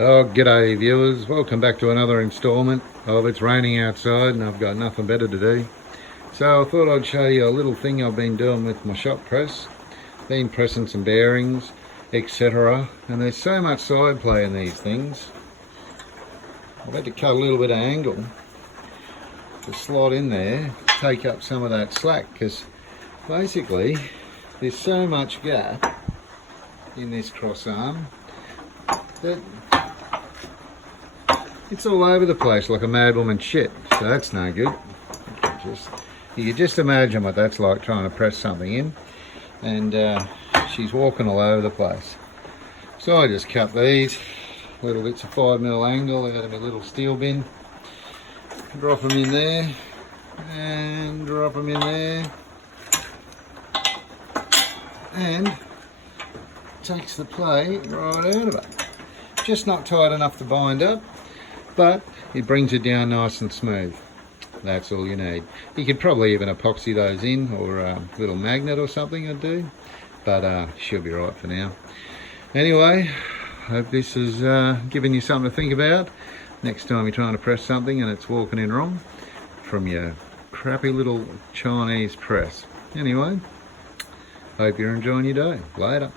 Oh, g'day viewers. Welcome back to another instalment of It's Raining Outside and I've got nothing better to do. So I thought I'd show you a little thing I've been doing with my shop press. Been pressing some bearings, etc. And there's so much side play in these things. I've had to cut a little bit of angle to slot in there, take up some of that slack, because basically there's so much gap in this cross arm that it's all over the place like a mad woman's shit, so that's no good. You can just imagine what that's like trying to press something in, and she's walking all over the place. So I just cut these little bits of 5mm angle out of my little steel bin, drop them in there, and drop them in there, and takes the play right out of it. Just not tight enough to bind up, but it brings it down nice and smooth. That's all you need. You could probably even epoxy those in, or a little magnet or something I'd do, but she'll be right for now. Anyway, hope this has given you something to think about next time you're trying to press something and it's walking in wrong from your crappy little Chinese press. Anyway, hope you're enjoying your day. Later.